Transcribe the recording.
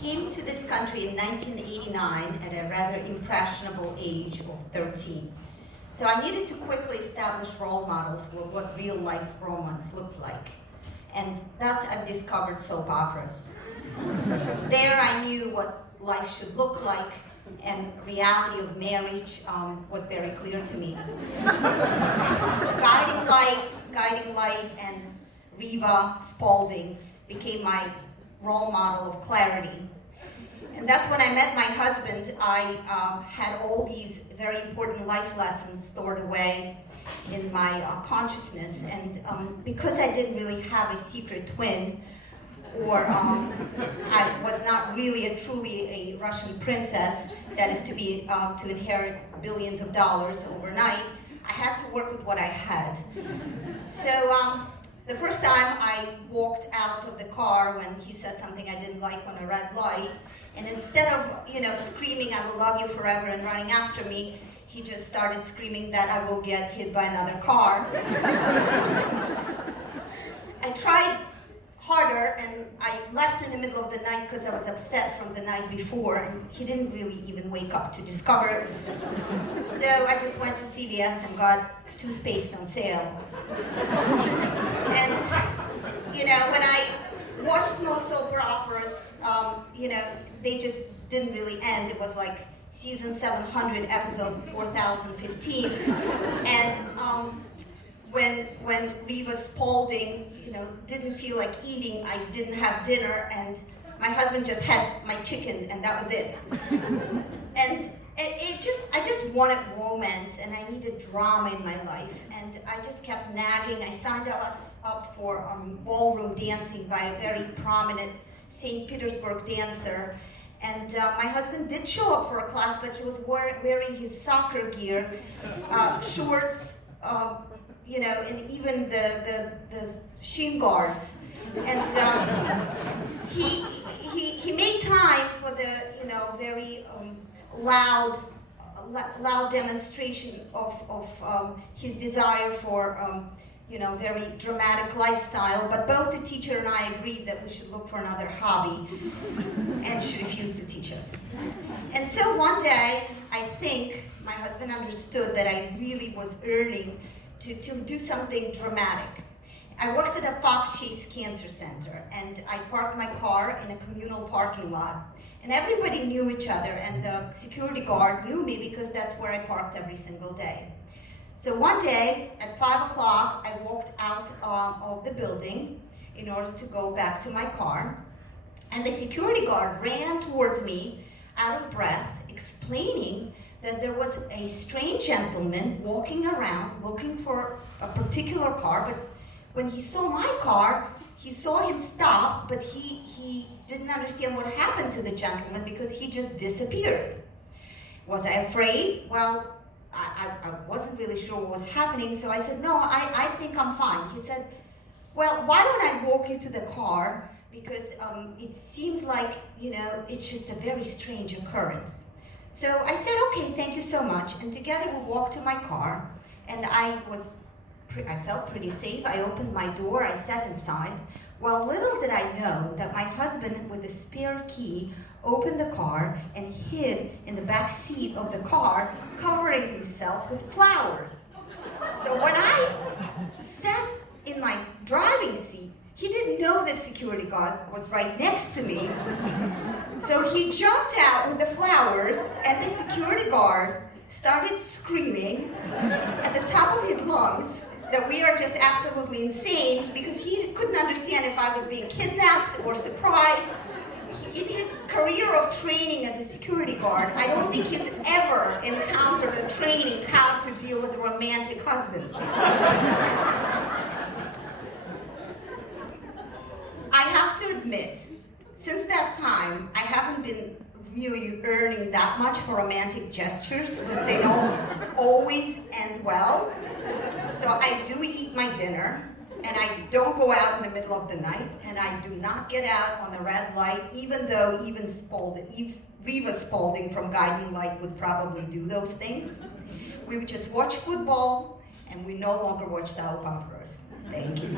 came to this country in 1989 at a rather impressionable age of 13. So I needed to quickly establish role models for what real life romance looks like. And thus I've discovered soap operas. There I knew what life should look like, and reality of marriage was very clear to me. Guiding Light and Riva Spalding became my role model of clarity. And that's when I met my husband. I had all these very important life lessons stored away in my consciousness. And because I didn't really have a secret twin, or I was not really truly a Russian princess that is to inherit billions of dollars overnight, I had to work with what I had. So the first time I walked out of the car when he said something I didn't like on a red light, and instead of screaming "I will love you forever" and running after me, he just started screaming that I will get hit by another car. I tried harder, and I left in the middle of the night because I was upset from the night before, and he didn't really even wake up to discover it. So I just went to CVS and got toothpaste on sale. And when I watched most soap operas, they just didn't really end. It was like season 700, episode 4015. And when Riva Spalding, didn't feel like eating, I didn't have dinner, and my husband just had my chicken, and that was it. And I just wanted romance, and I needed drama in my life, and I just kept nagging. I signed us up for ballroom dancing by a very prominent St. Petersburg dancer, and my husband did show up for a class, but he was wearing his soccer gear, shorts, and even the shin guards, and he made time for the very loud demonstration of his desire for very dramatic lifestyle. But both the teacher and I agreed that we should look for another hobby, and she refused to teach us. And so one day, I think my husband understood that I really was yearning to do something dramatic. I worked at a Fox Chase Cancer Center, and I parked my car in a communal parking lot. And everybody knew each other, and the security guard knew me because that's where I parked every single day. So one day, at 5 o'clock, I walked out of the building in order to go back to my car, and the security guard ran towards me, out of breath, explaining that there was a strange gentleman walking around looking for a particular car, but when he saw my car, he saw him stop, but he didn't understand what happened to the gentleman because he just disappeared. Was I afraid? Well, I wasn't really sure what was happening, so I said, no, I think I'm fine. He said, well, why don't I walk you to the car, because it seems like, it's just a very strange occurrence. So I said, okay, thank you so much, and together we walked to my car, and I felt pretty safe. I opened my door, I sat inside. Well, little did I know that my husband, with a spare key, opened the car and hid in the back seat of the car, covering himself with flowers. So when I sat in my driving seat, he didn't know that security guard was right next to me. So he jumped out with the flowers, and the security guard started screaming at the top of his lungs that we are just absolutely insane, because he couldn't understand if I was being kidnapped or surprised. In his career of training as a security guard, I don't think he's ever encountered a training how to deal with romantic husbands. I have to admit, since that time, I haven't been really earning that much for romantic gestures, because they don't always end well. So I do eat my dinner, and I don't go out in the middle of the night, and I do not get out on the red light, even though Riva Spalding from Guiding Light would probably do those things. We would just watch football, and we no longer watch soap operas. Thank you.